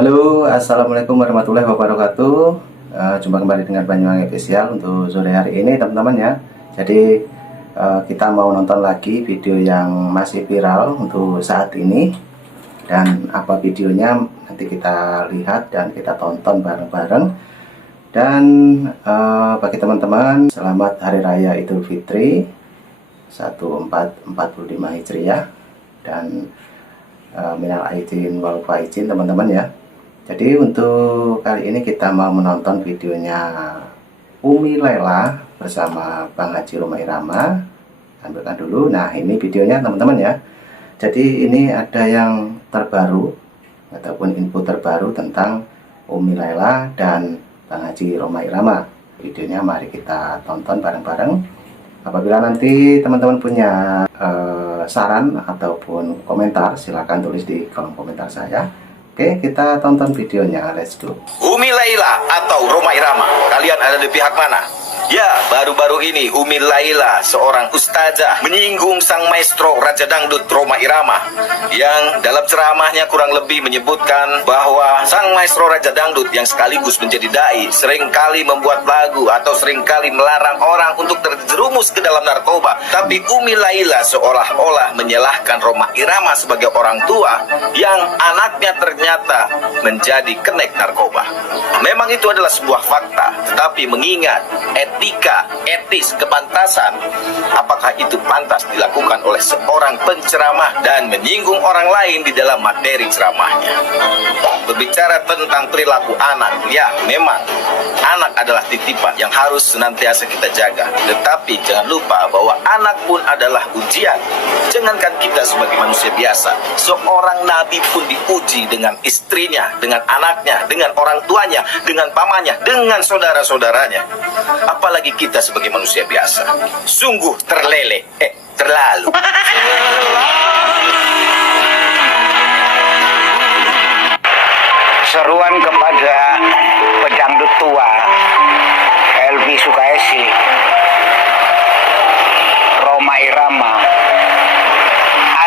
Halo, assalamualaikum warahmatullahi wabarakatuh. Jumpa kembali dengan Banyuwangi Official untuk sore hari ini, teman-teman ya. Jadi kita mau nonton lagi video yang masih viral untuk saat ini, dan apa videonya nanti kita lihat dan kita tonton bareng-bareng. Dan bagi teman-teman, selamat Hari Raya Idul Fitri 1445 Hijriah, dan minal aidin wal faizin teman-teman ya. Jadi untuk kali ini kita mau menonton videonya Umi Laila bersama Bang Haji Rhoma Irama. Tampilkan dulu. Nah, ini videonya teman-teman ya. Jadi ini ada yang terbaru ataupun info terbaru tentang Umi Laila dan Bang Haji Rhoma Irama. Videonya mari kita tonton bareng-bareng. Apabila nanti teman-teman punya saran ataupun komentar, silahkan tulis di kolom komentar saya. Oke, kita tonton videonya. Let's go. Umi Laila atau Rhoma Irama, kalian ada di pihak mana? Ya, baru-baru ini Umi Laila, seorang ustazah, menyinggung sang maestro Raja Dangdut Rhoma Irama, yang dalam ceramahnya kurang lebih menyebutkan bahwa sang maestro Raja Dangdut yang sekaligus menjadi dai seringkali membuat lagu atau seringkali melarang orang untuk terjerumus ke dalam narkoba. Tapi Umi Laila seolah-olah menyalahkan Rhoma Irama sebagai orang tua yang anaknya ternyata menjadi kenek narkoba. Memang itu adalah sebuah fakta, tetapi mengingat etika, etis, kepantasan, apakah itu pantas dilakukan oleh seorang penceramah dan menyinggung orang lain di dalam materi ceramahnya? Berbicara tentang perilaku anak, ya memang anak adalah titipan yang harus senantiasa kita jaga. Tetapi jangan lupa bahwa anak pun adalah ujian. Jangankan kita sebagai manusia biasa, seorang nabi pun diuji dengan istrinya, dengan anaknya, dengan orang tuanya, dengan pamannya, dengan saudara-saudaranya. Apalagi kita sebagai manusia biasa. Sungguh terlalu. Seruan kepada pedangdut tua Elvi Sukaesi, Rhoma Irama,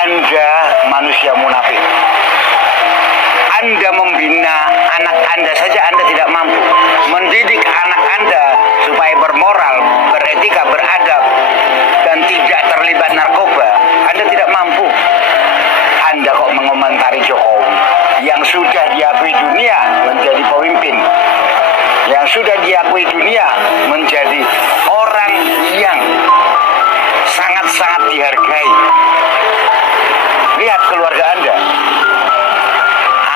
Anda manusia munafik. Anda membina anak Anda saja Anda tidak mampu. Mendidik anak Anda supaya bermoral, beretika, beradab, dan tidak terlibat narkoba, Anda tidak mampu. Anda kok mengomentari Jokowi yang sudah diakui dunia menjadi pemimpin, yang sudah diakui dunia menjadi orang yang sangat-sangat dihargai. Lihat keluarga Anda.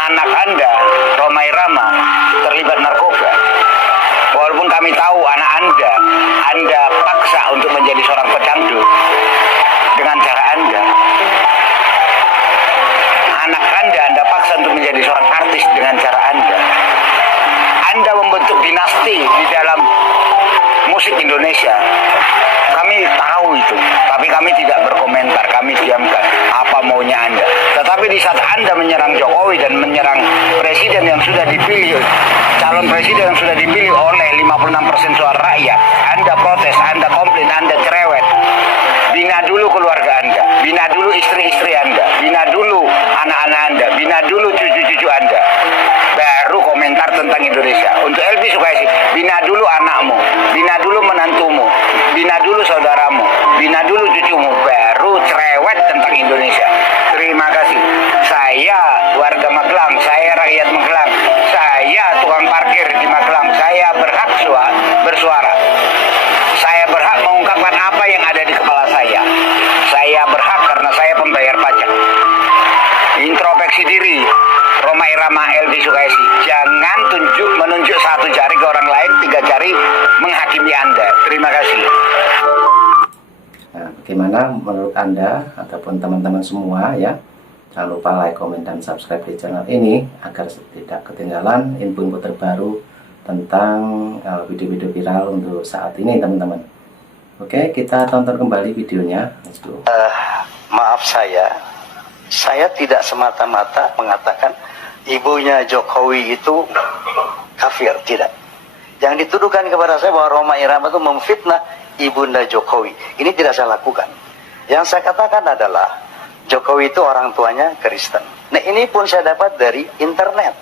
Anak Anda, Rhoma Irama, terlibat narkoba. Walaupun kami tahu anak Anda paksa untuk menjadi seorang pedangdut dengan cara Anda. Anak Anda paksa untuk menjadi seorang artis dengan cara Anda. Anda membentuk dinasti di dalam musik Indonesia. Kami tahu itu, tapi kami tidak berkomentar, kami diamkan apa maunya Anda. Tetapi di saat Anda menyerang Jokowi dan menyerang presiden yang sudah dipilih, calon presiden yang sudah dipilih oleh 56% suara rakyat, Anda protes, Anda komplain, Anda cerewet. Bina dulu keluarga Anda, bina dulu istri-istri Anda, bina dulu anak-anak Anda, bina dulu cucu-cucu Anda. Baru komentar tentang Indonesia. Untuk Elvi Sukaesi, bina dulu anakmu, bina dulu menantumu, bina dulu saudaramu, bina dulu cucumu, baru cerewet tentang Indonesia. Terima kasih. Saya warga Magelang, saya rakyat Magelang, saya tukang parkir di Magelang, saya berhak bersuara. Saya berhak mengungkapkan apa yang ada di kepala saya. Saya berhak karena saya pembayar pajak. Introspeksi diri, Rhoma Irama, Elvi Sukaesi. Jangan menunjuk satu jari ke orang lain, 3 jari menghakimi Anda. Terima kasih. Nah, bagaimana menurut Anda ataupun teman-teman semua ya? Jangan lupa like, komen, dan subscribe di channel ini agar tidak ketinggalan info-info terbaru tentang video-video viral untuk saat ini, teman-teman. Oke, kita tonton kembali videonya. Let's go. Maaf saya tidak semata-mata mengatakan ibunya Jokowi itu kafir, tidak. Yang dituduhkan kepada saya bahwa Rhoma Irama itu memfitnah ibunda Jokowi. Ini tidak saya lakukan. Yang saya katakan adalah Jokowi itu orang tuanya Kristen. Nah, ini pun saya dapat dari internet.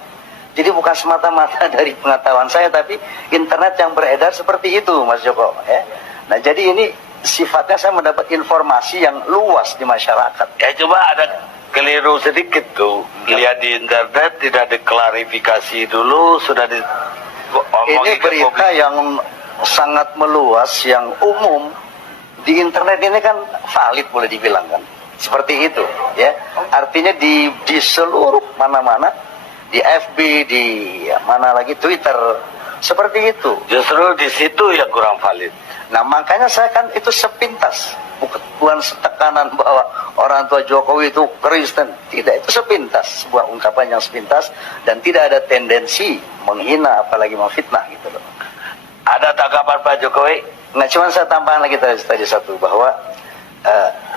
Jadi bukan semata-mata dari pengetahuan saya, tapi internet yang beredar seperti itu, Mas Joko. Ya. Nah, jadi ini sifatnya saya mendapat informasi yang luas di masyarakat. Ya cuma ada keliru sedikit tuh. Lihat di internet tidak diklarifikasi dulu, sudah di Ini berita yang sangat meluas, yang umum. Di internet ini kan valid boleh dibilang kan. Seperti itu, ya. Artinya di seluruh mana-mana, di FB, di mana lagi Twitter, seperti itu. Justru di situ yang kurang valid. Nah, makanya saya kan itu sepintas, bukan setekanan bahwa orang tua Jokowi itu Kristen. Tidak, itu sepintas, sebuah ungkapan yang sepintas dan tidak ada tendensi menghina apalagi memfitnah gitu loh. Ada tanggapan Pak Jokowi? Nah, cuman saya tambahkan lagi tadi satu bahwa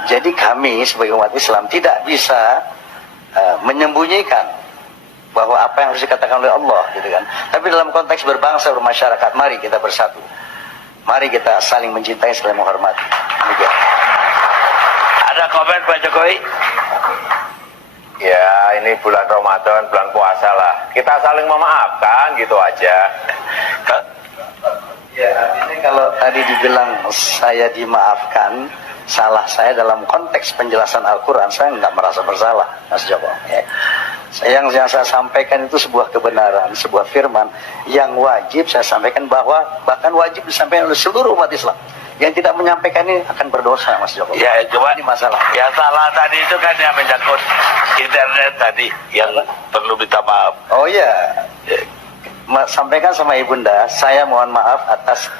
jadi kami sebagai umat Islam tidak bisa menyembunyikan bahwa apa yang harus dikatakan oleh Allah gitu kan. Tapi dalam konteks berbangsa bermasyarakat, mari kita bersatu. Mari kita saling mencintai, saling menghormati. Demikian. Ada komen Pak Jokowi? Ya, ini bulan Ramadan, bulan puasa lah. Kita saling memaafkan gitu aja. Ya, artinya kalau tadi dibilang saya dimaafkan, salah saya dalam konteks penjelasan Al-Quran, saya nggak merasa bersalah, Mas Joko. Ya. Yang saya sampaikan itu sebuah kebenaran, sebuah firman yang wajib saya sampaikan, bahwa bahkan wajib disampaikan oleh seluruh umat Islam. Yang tidak menyampaikan ini akan berdosa, Mas Joko. Ya, cuma ini masalah. Ya salah tadi itu kan yang menyangkut internet tadi yang perlu minta maaf. Oh iya, sampaikan sama ibunda, saya mohon maaf atas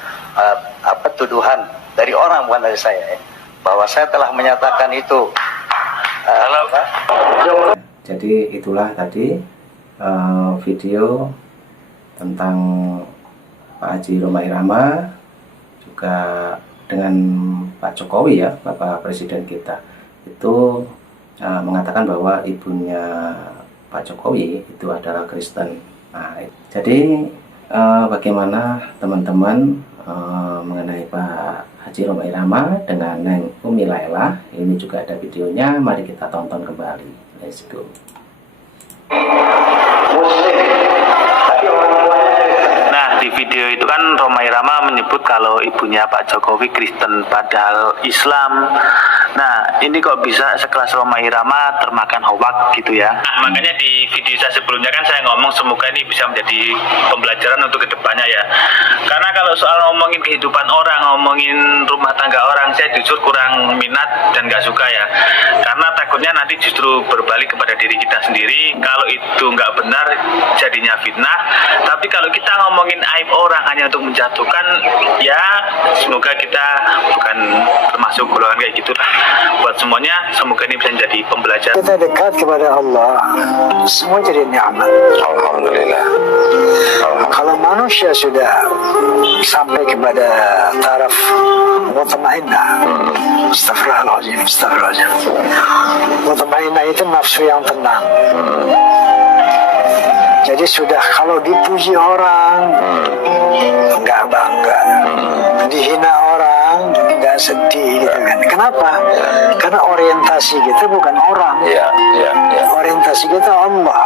tuduhan dari orang, bukan dari saya, bahwa saya telah menyatakan itu. Jadi itulah tadi video tentang Pak Haji Rhoma Irama, juga dengan Pak Jokowi ya, Bapak Presiden kita, itu mengatakan bahwa ibunya Pak Jokowi itu adalah Kristen. Nah, jadi bagaimana teman-teman mengenai Pak Haji Rhoma Irama dengan Neng Umi Laila? Ini juga ada videonya, mari kita tonton kembali. Let's go. Nah, di video itu kan Rhoma Irama menyebut kalau ibunya Pak Jokowi Kristen, padahal Islam. Nah, ini kok bisa sekelas Rhoma Irama termakan hoak gitu ya. Nah, makanya di video saya sebelumnya kan saya ngomong semoga ini bisa menjadi pembelajaran untuk kedepannya ya. Karena kalau soal ngomongin kehidupan orang, ngomongin rumah tangga orang, saya jujur kurang minat dan gak suka ya. Karena takutnya nanti justru berbalik kepada diri kita sendiri. Kalau itu nggak benar, jadinya fitnah. Tapi kalau kita ngomongin aib orang hanya untuk menjatuhkan, ya semoga kita bukan termasuk golongan kayak gitulah. Buat semuanya, semoga ini bisa menjadi pembelajaran. Kita dekat kepada Allah, semua jadi nikmat. Alhamdulillah. Kalau manusia sudah sampai kepada taraf mutmainnah, astagfirullahaladzim, astagfirullahaladzim. Mutmainnah itu nafsu yang tenang. Jadi sudah kalau dipuji orang nggak bangga, dihina orang nggak sedih gitu kan. Kenapa? Karena orientasi kita bukan orang. Orientasi kita Allah.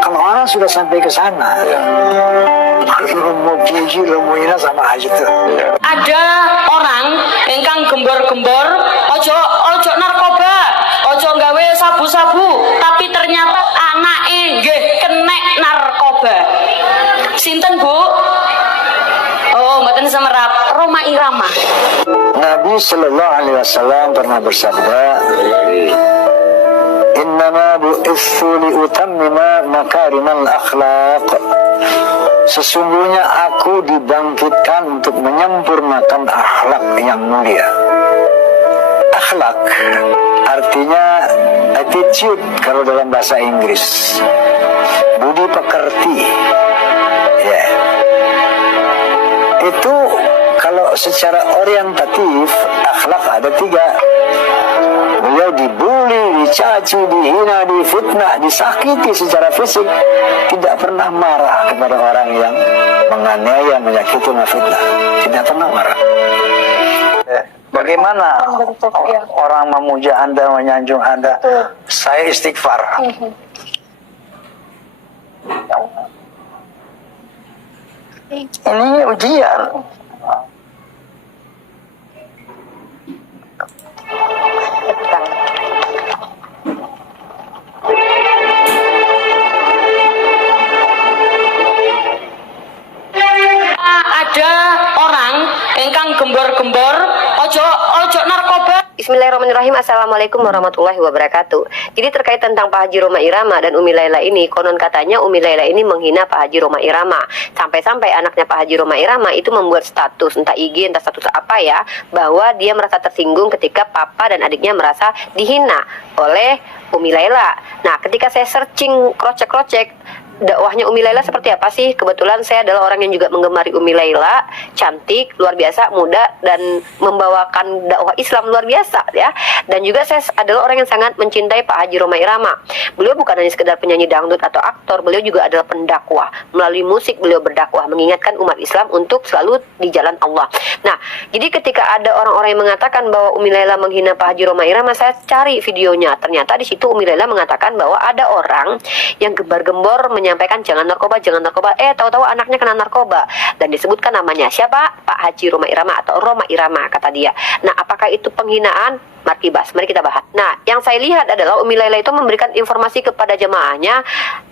Kalau orang sudah sampai ke sana, lu mau puji, lu mau hina sama aja tuh. Ada orang ingkang gembor-gembor ojo narkoba, ojo gawe sabu-sabu, tapi ternyata anake nggih kenek narkoba. Sinten, Bu? Oh, mboten semerap. Rhoma Irama. Nabi Sallallahu Alaihi Wasallam pernah bersabda, Innama bu'ithu liutammima makarimal akhlaq. Sesungguhnya aku dibangkitkan untuk menyempurnakan akhlak yang mulia. Akhlak artinya attitude kalau dalam bahasa Inggris, budi pekerti. Ya. Itu kalau secara orientatif akhlak ada 3. Beliau dibully, dicaci, dihina, difitnah, disakiti secara fisik, tidak pernah marah kepada orang yang menganiaya, menyakiti, memfitnah. Tidak pernah marah. Bagaimana orang memuja Anda, menyanjung Anda? Saya istighfar. Ini ujian. Ada orang ingkang gembor-gembor ojo narkoba. Bismillahirrahmanirrahim. Assalamualaikum warahmatullahi wabarakatuh. Jadi terkait tentang Pak Haji Roma Irama dan Umi Laila ini, konon katanya Umi Laila ini menghina Pak Haji Roma Irama. Sampai-sampai anaknya Pak Haji Roma Irama itu membuat status, entah IG, entah status apa ya, bahwa dia merasa tersinggung ketika papa dan adiknya merasa dihina oleh Umi Laila. Nah, ketika saya searching, krocek-krocek, dakwahnya Umi Laila seperti apa sih? Kebetulan saya adalah orang yang juga menggemari Umi Laila, cantik, luar biasa, muda, dan membawakan dakwah Islam luar biasa ya. Dan juga saya adalah orang yang sangat mencintai Pak Haji Roma Irama. Beliau bukan hanya sekedar penyanyi dangdut atau aktor, beliau juga adalah pendakwah. Melalui musik beliau berdakwah, mengingatkan umat Islam untuk selalu di jalan Allah. Nah, jadi ketika ada orang-orang yang mengatakan bahwa Umi Laila menghina Pak Haji Roma Irama, saya cari videonya. Ternyata di situ Umi Laila mengatakan bahwa ada orang yang gembar-gembor menyampaikan jangan narkoba, tahu-tahu anaknya kena narkoba dan disebutkan namanya siapa? Pak Haji Roma Irama atau Roma Irama kata dia. Nah, apakah itu penghinaan? Mari kita bahas. Nah, yang saya lihat adalah Umi Laila itu memberikan informasi kepada jemaahnya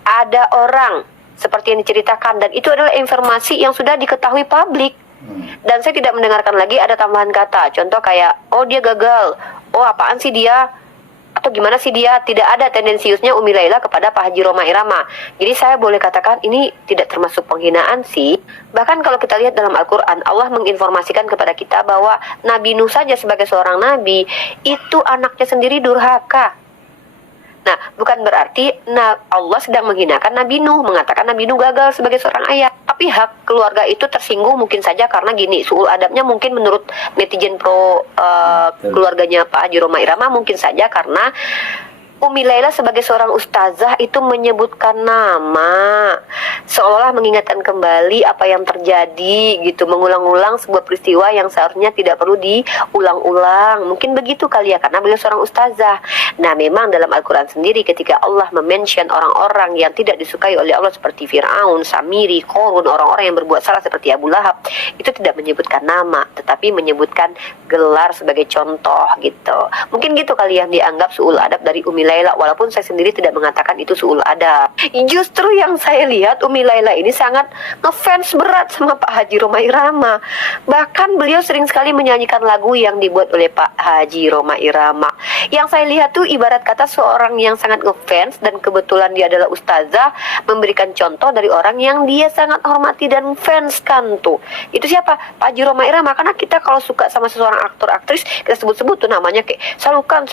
ada orang seperti yang diceritakan, dan itu adalah informasi yang sudah diketahui publik. Dan saya tidak mendengarkan lagi ada tambahan kata. Contoh kayak, oh dia gagal, oh apaan sih dia, atau gimana sih dia. Tidak ada tendensiusnya Umi Laila kepada Pak Haji Roma Irama. Jadi saya boleh katakan ini tidak termasuk penghinaan sih. Bahkan kalau kita lihat dalam Al-Quran, Allah menginformasikan kepada kita bahwa Nabi Nuh saja sebagai seorang nabi, itu anaknya sendiri durhaka. Nah, bukan berarti Allah sedang menghinakan Nabi Nuh, mengatakan Nabi Nuh gagal sebagai seorang ayah. Tapi hak keluarga itu tersinggung mungkin saja karena gini, suul adabnya mungkin menurut netizen pro keluarganya Pak Haji Roma Irama mungkin saja karena Umi Laila sebagai seorang ustazah itu menyebutkan nama, seolah mengingatkan kembali apa yang terjadi gitu, mengulang-ulang sebuah peristiwa yang seharusnya tidak perlu diulang-ulang. Mungkin begitu kali ya, karena beliau seorang ustazah. Nah, memang dalam Al-Quran sendiri ketika Allah mention orang-orang yang tidak disukai oleh Allah seperti Fir'aun, Samiri, Korun, orang-orang yang berbuat salah seperti Abu Lahab, itu tidak menyebutkan nama, tetapi menyebutkan gelar sebagai contoh gitu. Mungkin gitu kali yang dianggap suul adab dari Umi Laila, walaupun saya sendiri tidak mengatakan itu suul adab. Justru yang saya lihat Umi Laila ini sangat ngefans berat sama Pak Haji Roma Irama. Bahkan beliau sering sekali menyanyikan lagu yang dibuat oleh Pak Haji Roma Irama. Yang saya lihat tuh ibarat kata seorang yang sangat ngefans dan kebetulan dia adalah ustazah, memberikan contoh dari orang yang dia sangat hormati dan fans kan tuh. Itu siapa? Pak Haji Roma Irama. Karena kita kalau suka sama seseorang aktor aktris, kita sebut-sebut tuh namanya kayak Sarukan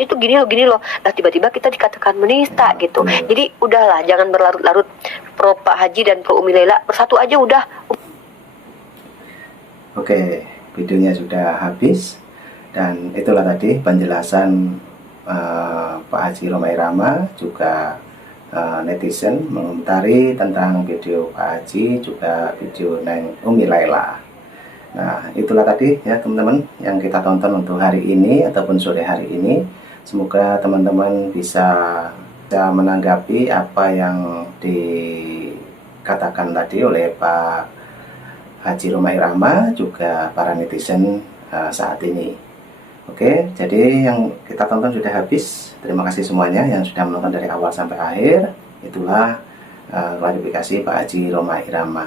itu gini loh. Nah, tiba-tiba kita dikatakan menista gitu. Jadi udahlah, jangan berlarut-larut pro Pak Haji dan pro Umi Laila, bersatu aja udah. Oke, videonya sudah habis dan itulah tadi penjelasan Pak Haji Roma Irama, juga netizen mengomentari tentang video Pak Haji, juga video Neng Umi Laila. Nah, itulah tadi ya teman-teman yang kita tonton untuk hari ini ataupun sore hari ini. Semoga teman-teman bisa menanggapi apa yang dikatakan tadi oleh Pak Haji Roma Irama, juga para netizen saat ini. Oke, jadi yang kita tonton sudah habis. Terima kasih semuanya yang sudah menonton dari awal sampai akhir. Itulah klarifikasi Pak Haji Roma Irama.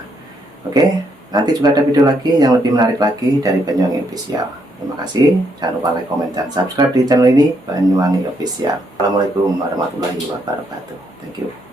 Oke, nanti juga ada video lagi yang lebih menarik lagi dari Banyuwangi Official. Terima kasih. Jangan lupa like, comment, dan subscribe di channel ini, Banyuwangi Official. Assalamualaikum warahmatullahi wabarakatuh. Thank you.